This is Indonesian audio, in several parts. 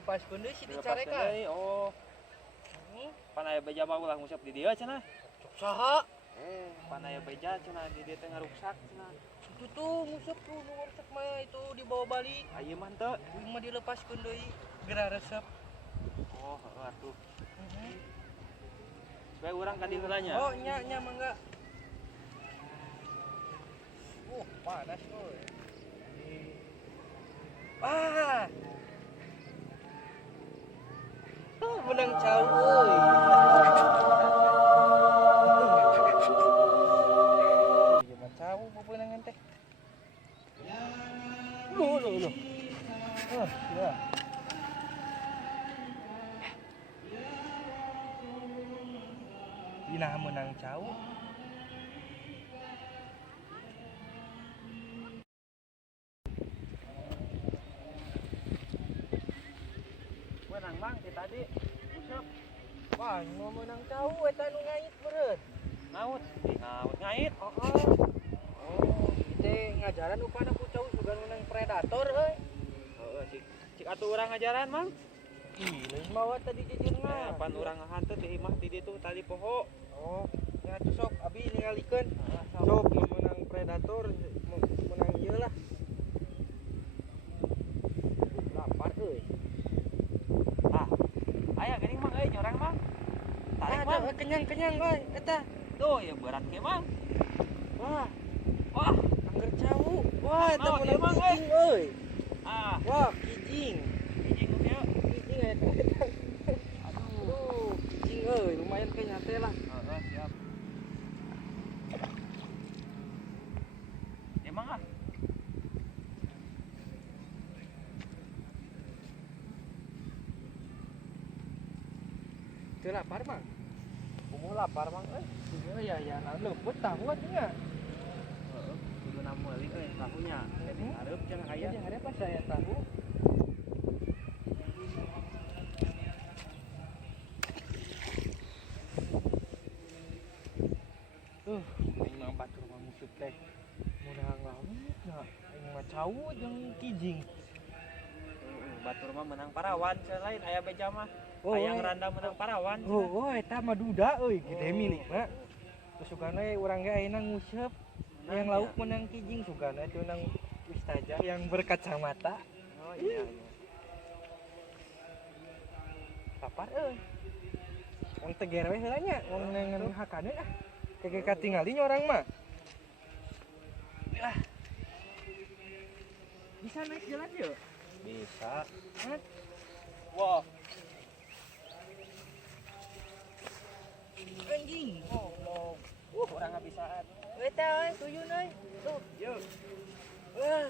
dilepaskeun deui si dicarekan. Oh. Pan aya beja mah ulah ngusap di dieu cenah. Saha? Pan aya beja cenah di dieu teh ngaruksak cenah. Itu tuh ngusap tuh nu resep mah itu dibawa balik. Aya mah teu. Ieu mah dilepaskeun deui geura resep. Oh, heueuh atuh. Supaya urang ka dieu heula nya. Oh, nya mangga. Panas euy. Ah. Menang cau euy. Ieu mah cau bebeunangan teh. Loh. Ya. Ina menang cau. Menang mang ti tadi. Usap. Wah, mau menang cau eta nu ngait beureun. Naut, naut ngait. Oh, teh ngajaran upana ku cau sugan menang predator euy. Heeh, cik atuh urang ngajaran mang. Ih, leus mawa tadi jijirna. Pan urang ngahanteut di imah di ditu tali poho. Oh, nya atuh sok abi ningalikeun. Sok menang predator menang ieu lah. Lapar euy. Aya geuning mang euy nyorang mang. Tarik mang. Kenyang euy eta. Tuh ya berat ge mang. Wah, Wah, angger cau. Wah, eta Naon ieu, menang Mang, kijing euy. Wah, kijing. kijing kieu. Kijing eta. Aduh, kijing euy, lumayan kayaknya teh lah. Heeh, siap. Emang ah. Teu lapar, Mang. Kumu lapar, Mang euy. Ya leupeut tahu atunya. Heeh, kudu na meuli euy tahunya. Jadi hareup cenah aya. Jadi hareup pas saya tahu. Aing mah batur mah musuk teh. Mudah laut nya. Aing mah cau jeung kijing. Batur mah menang parawan selain aya beja mah. Oh, Aya ngeranda menang parawan. Oh, eta mah duda euy, gede milikna. Terus sugana urang ge ayeuna nguseup. Yang lauk menang kijing sugana itu nang ustazah yang berkacamata. Oh iya. Lapar euy. Wong teger we heula nya, wong ngan hakaneun ah. Kege katingali nya orang mah. Bisa naik jalan yuk? Bisa. Wah. Anjing. Oh. Orang ngabisaan. Eta euy, tuyun euy. Tuh, Yuk. wah.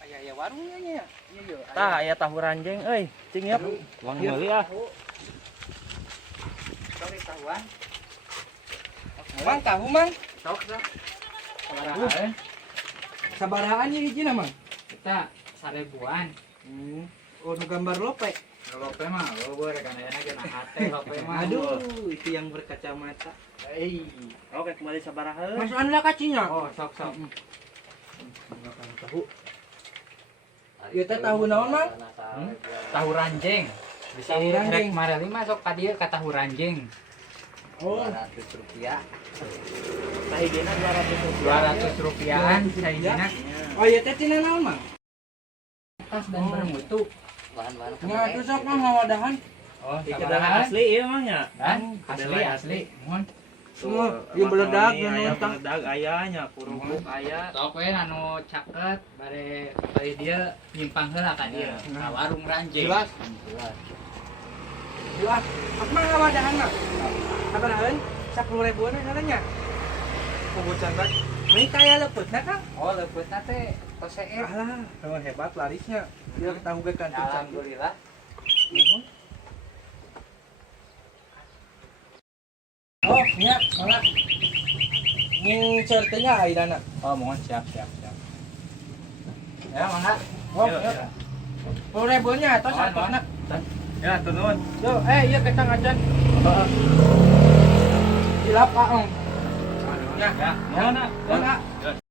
Aya warungnya nya. Iya yo. Tah aya tahu ranjeng euy. Cing ya. Uang meuli ah. Sorry tahuan. Mang tahu mang. Sok dah. Sabarahaan. Sabarahaan ieu hijina mang. Kita 1000-an. Oh, nu gambar lope. Lope mah, lo rekan ayana ge nah hate lope mah. Aduh, itu yang berkacamata. Oke, kembali sabaraheun. Masukan lah kacinya. Oh, sok. Tahu. Ieu teh tahu naon, Mang? Tahu ranjeng. Bisa Tahu ranjeng. rek mareli mah sok ka dieu ka tahu ranjeng. Oh, Rp200. Sahijina Rp200-an sahijina. oh ieu teh tina naon, Mang? Tas dan bermutu. Nya atuh sok mah ngawadahan. Oh, Kedahan asli ieu mah nya. Dan asli. Mohon. Semua ieu beledag aya nu tang. beledag aya nya, kurupuk aya. Sok we anu caket bare bari dia nyimpang heula ka dieu. Ka warung ranjeng. Jelas. Jelas. Apa mah ngawadahan mah? Sabaraheun? 10.000-an katanya. Kubucan bat. Ini kaya lepeutna, Kang. Oh, lepeutna teh tos seet. Alah, oh, hebat larisnya. Dia tahu ge kan Alhamdulillah. Oh, nya, mangga. Ning certenya ayeuna. Oh, mohon siap. Ya, mangga. Oh, Yuk, ya. 10.000-nya atau Mohon, satosna. Ya, tunun. Yo, ieu kita ngajan. Hilap, Ang. Ya, mohon. Mohon,